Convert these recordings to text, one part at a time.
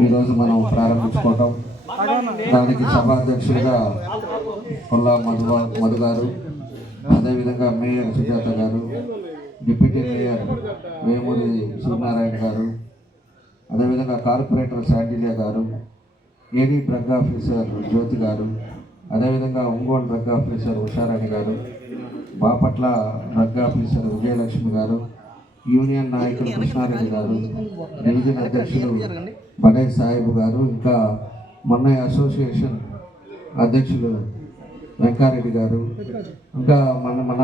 ఈరోజు మనం ప్రారంభించుకోవటం దానికి సభాధ్యక్షులుగా కొల్లా మధు మధు గారు అదేవిధంగా మేయర్ సుజాత గారు డిప్యూటీ మేయర్ వేమూరి సూర్యనారాయణ గారు అదేవిధంగా కార్పొరేటర్ శాండిలియా గారు ఏడీ డ్రగ్ ఆఫీసర్ జ్యోతి గారు అదేవిధంగా ఒంగోలు డ్రగ్ ఆఫీసర్ ఉషారాణి గారు బాపట్ల డ్రగ్ ఆఫీసర్ విజయలక్ష్మి గారు యూనియన్ నాయకులు కృష్ణారెడ్డి గారు డివిజన్ అధ్యక్షులు బడే సాహిబ్ గారు ఇంకా మన్నయ్య అసోసియేషన్ అధ్యక్షులు వెంకారెడ్డి గారు ఇంకా మన మన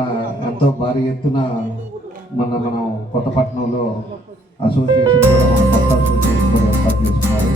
ఎంతో భారీ ఎత్తున మన మనం కొత్తపట్నంలో అసోసియేషన్ కూడా మన కొత్త అసోసియేషన్ కూడా ఏర్పాటు చేసుకున్నారు.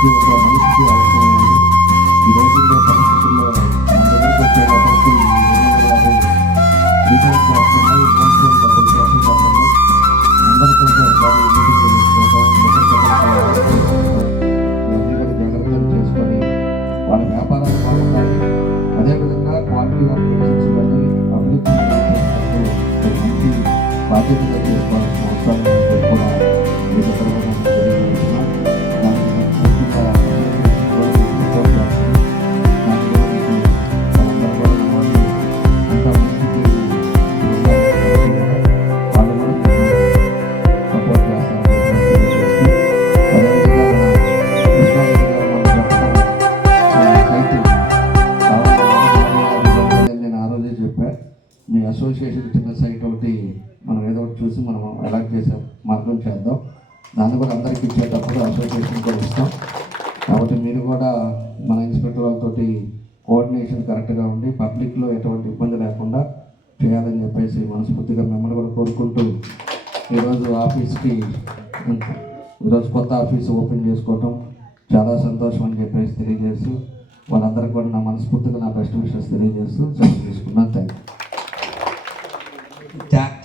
ప్రతి ఒక్క మనిషికి అవసరమైనది ఈ రోజుల్లో పరిస్థితుల్లో మన వచ్చే కాబట్టి డబ్బులు అందరితో ఒకసారి మీటింగ్ చేసుకోవడం జాగ్రత్తలు చేసుకొని వాళ్ళ వ్యాపారాలు బాగుండాలి అదేవిధంగా క్వాలిటీ ఆఫ్ మెడిసిన్స్ కానీ అభివృద్ధి బాధ్యతగా చేసుకోవాల్సిన అవసరం కూడా మార్గం చేద్దాం. దాన్ని కూడా అందరికి ఇచ్చేటప్పుడు అసోసియేషన్ కూడా ఇస్తాం. కాబట్టి మీరు కూడా మన ఇన్స్పెక్టర్ వాళ్ళతోటి కోఆర్డినేషన్ కరెక్ట్గా ఉండి పబ్లిక్లో ఎటువంటి ఇబ్బంది లేకుండా చేయాలని చెప్పేసి మనస్ఫూర్తిగా మిమ్మల్ని కూడా కోరుకుంటూ ఈరోజు ఆఫీస్కి ఈరోజు కొత్త ఆఫీస్ ఓపెన్ చేసుకోవటం చాలా సంతోషం అని చెప్పేసి తెలియజేస్తూ వాళ్ళందరికీ కూడా నా మనస్ఫూర్తిగా నా బెస్ట్ విషెస్ తెలియజేస్తూ సెలవు తీసుకున్నాను. థ్యాంక్ యూ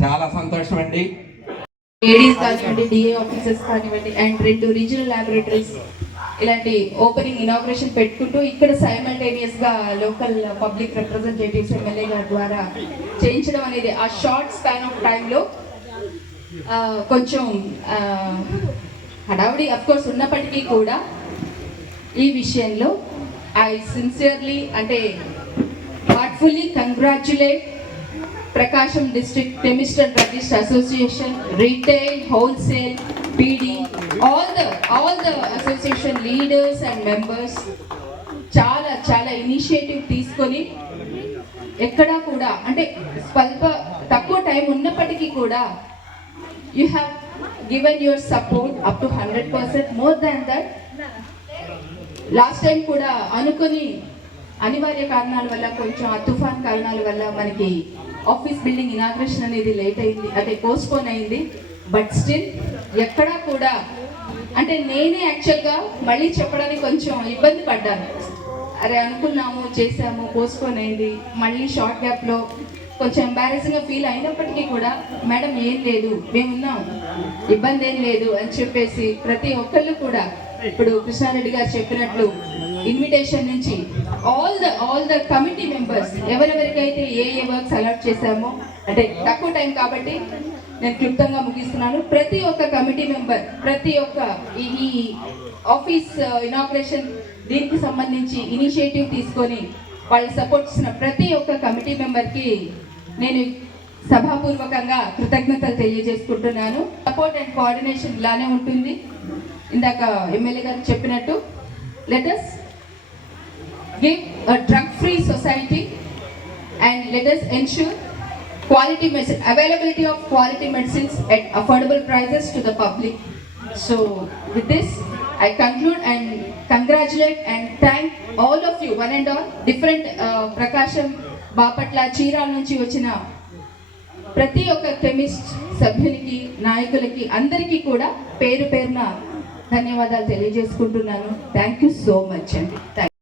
చాలా సంతోషం అండి ఏడీస్ కానివ్వండి డిఏ ఆఫీసర్స్ కానివ్వండి అండ్ రెండు రీజనల్ ల్యాబొరేటరీస్ ఇలాంటి ఓపెనింగ్ ఇనాగ్రేషన్ పెట్టుకుంటూ ఇక్కడ సైమల్టేనియస్గా లోకల్ పబ్లిక్ రిప్రజెంటేటివ్స్ ఎమ్మెల్యే గారి ద్వారా చేయించడం అనేది ఆ షార్ట్ స్పాన్ ఆఫ్ టైంలో కొంచెం హడావుడి కోర్స్ ఉన్నప్పటికీ కూడా ఈ విషయంలో ఐ సిన్సియర్లీ అంటే heartfully congratulate Prakasam district chemist and druggist association retail wholesale PD all the all the association leaders and members చాలా చాలా ఇనిషియేటివ్ తీసుకొని ఎక్కడా కూడా అంటే స్వల్ప తక్కువ టైం ఉన్నప్పటికీ కూడా you have given your support up to hundred percent more than that last time కూడా అనుకుని అనివార్య కారణాల వల్ల కొంచెం ఆ తుఫాన్ కారణాల వల్ల మనకి ఆఫీస్ బిల్డింగ్ ఇనాగ్రేషన్ అనేది లేట్ అయింది. అంటే పోస్ట్పోన్ అయింది. బట్ స్టిల్ ఎక్కడా కూడా అంటే నేనే యాక్చువల్గా మళ్ళీ చెప్పడానికి కొంచెం ఇబ్బంది పడ్డాను. అరే అనుకున్నాము చేసాము పోస్ట్పోన్ అయింది. మళ్ళీ షార్ట్ గ్యాప్లో కొంచెం ఎంబారెసింగ్గా ఫీల్ అయినప్పటికీ కూడా మేడం ఏం లేదు మేమున్నాం. ఇబ్బంది ఏం లేదు అని చెప్పేసి ప్రతి ఒక్కళ్ళు కూడా ఇప్పుడు కృష్ణారెడ్డి గారు చెప్పినట్లు ఇన్విటేషన్ నుంచి all the all the committee members ఎవరెవరికైతే ఏ ఏ వర్క్స్ అలాట్ చేశామో అంటే తక్కువ టైం కాబట్టి నేను క్లుప్తంగా ముగిస్తున్నాను. ప్రతి ఒక్క కమిటీ మెంబర్ ప్రతి ఒక్క ఈ ఆఫీస్ ఇనాగ్రేషన్ uh, దీనికి సంబంధించి ఇనిషియేటివ్ తీసుకొని వాళ్ళు సపోర్ట్ ఇస్తున్న ప్రతి ఒక్క కమిటీ మెంబర్కి నేను సభాపూర్వకంగా కృతజ్ఞతలు తెలియజేసుకుంటున్నాను. సపోర్ట్ అండ్ కోఆర్డినేషన్ ఇలానే ఉంటుంది. ఇందాక ఎమ్మెల్యే గారు చెప్పినట్టు let us give a drug free society and letters ensure quality medicine availability of quality medicines at affordable prices to the public so with this I conclude and congratulate and thank all of you, one and all different Prakasam Bapatla Chirala నుంచి వచ్చిన ప్రతి ఒక్క chemist సభ్యులకి నాయకులకి అందరికీ కూడా పేరు పేరున ధన్యవాదాలు తెలియజేసుకుంటున్నాను. థ్యాంక్ యూ సో మచ్ అండి. థ్యాంక్